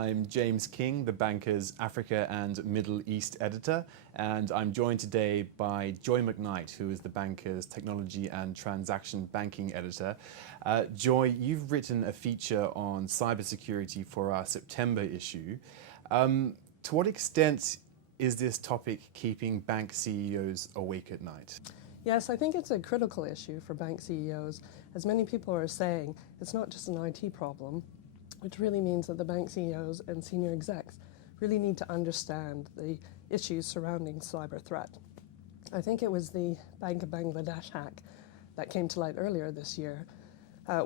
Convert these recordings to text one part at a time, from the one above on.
I'm James King, the Banker's Africa and Middle East editor, and I'm joined today by Joy Macknight, who is the Banker's Technology and Transaction Banking editor. Joy, you've written a feature on cybersecurity for our September issue. To what extent is this topic keeping bank CEOs awake at night? Yes, I think it's a critical issue for bank CEOs. As many people are saying, it's not just an IT problem, which really means that the bank CEOs and senior execs really need to understand the issues surrounding cyber threat. I think it was the Bank of Bangladesh hack that came to light earlier this year,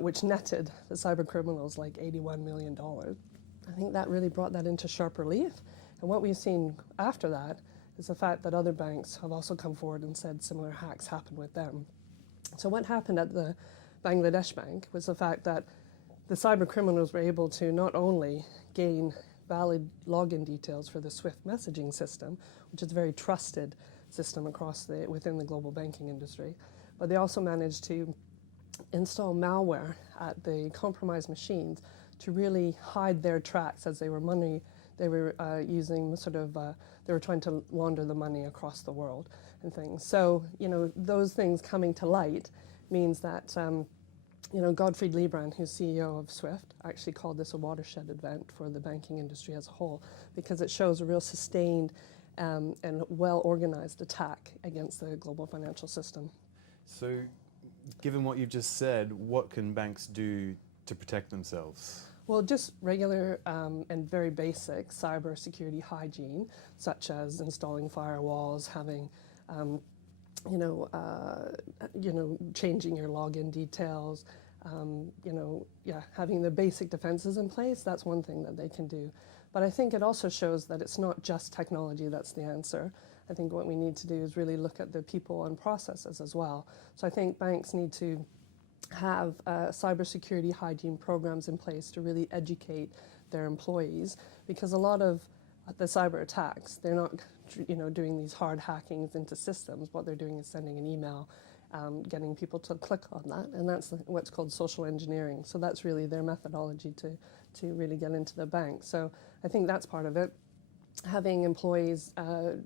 which netted the cyber criminals like $81 million. I think that really brought that into sharp relief. And what we've seen after that is the fact that other banks have also come forward and said similar hacks happened with them. So what happened at the Bangladesh bank was the fact that the cyber criminals were able to not only gain valid login details for the SWIFT messaging system, which is a very trusted system within the global banking industry, but they also managed to install malware at the compromised machines to really hide their tracks as they were using they were trying to launder the money across the world and things. So, those things coming to light means that Gottfried Leibran, who's CEO of SWIFT, actually called this a watershed event for the banking industry as a whole, because it shows a real sustained and well-organized attack against the global financial system. So, given what you've just said, what can banks do to protect themselves? Well, just regular and very basic cybersecurity hygiene, such as installing firewalls, having changing your login details, having the basic defenses in place. That's one thing that they can do. But I think it also shows that it's not just technology that's the answer. I think what we need to do is really look at the people and processes as well. So I think banks need to have cybersecurity hygiene programs in place to really educate their employees, because a lot of the cyber attacks, they're not doing these hard hackings into systems. What they're doing is sending an email, getting people to click on that, and that's what's called social engineering. So that's really their methodology to really get into the bank. So I think that's part of it. Having employees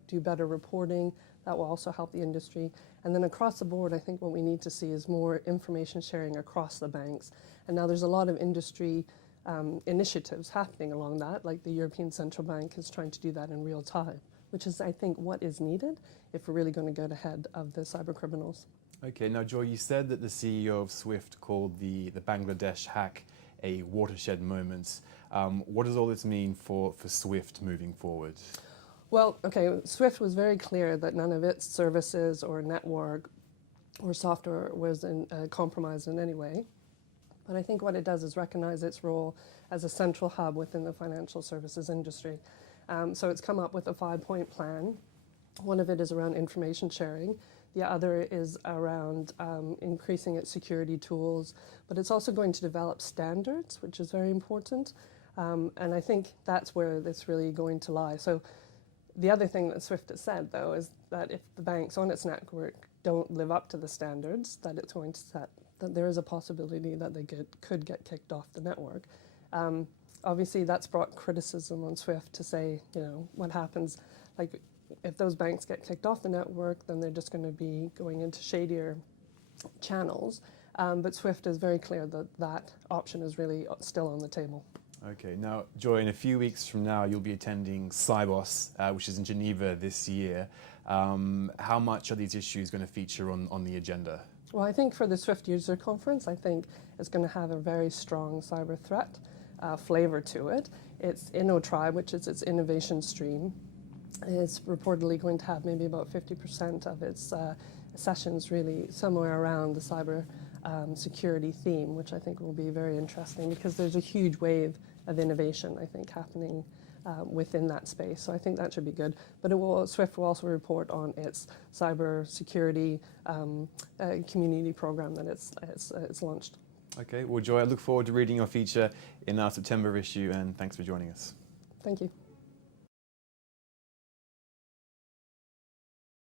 do better reporting, that will also help the industry. And then across the board, I think what we need to see is more information sharing across the banks. And now there's a lot of industry initiatives happening along that, like the European Central Bank is trying to do that in real time, which is, I think, what is needed if we're really going to get ahead of the cyber criminals. Okay, now Joy, you said that the CEO of SWIFT called the Bangladesh hack a watershed moment. What does all this mean for SWIFT moving forward? Well, okay, SWIFT was very clear that none of its services or network or software was compromised in any way. But I think what it does is recognize its role as a central hub within the financial services industry. So it's come up with a 5-point plan. One of it is around information sharing. The other is around increasing its security tools. But it's also going to develop standards, which is very important. And I think that's where it's really going to lie. So the other thing that SWIFT has said, though, is that if the banks on its network don't live up to the standards that it's going to set, that there is a possibility that they could get kicked off the network. Obviously, that's brought criticism on SWIFT to say, what happens, like if those banks get kicked off the network, then they're just going to be going into shadier channels. But SWIFT is very clear that that option is really still on the table. Okay, now Joy, in a few weeks from now you'll be attending Sibos, which is in Geneva this year. How much are these issues going to feature on the agenda? Well, I think for the SWIFT user conference, I think it's going to have a very strong cyber threat flavor to it. It's InnoTribe, which is its innovation stream, is reportedly going to have maybe about 50% of its sessions really somewhere around the cyber security theme, which I think will be very interesting because there's a huge wave of innovation, I think, happening within that space. So I think that should be good. But SWIFT will also report on its cyber security community program that it's launched. Okay, well, Joy, I look forward to reading your feature in our September issue, and thanks for joining us. Thank you.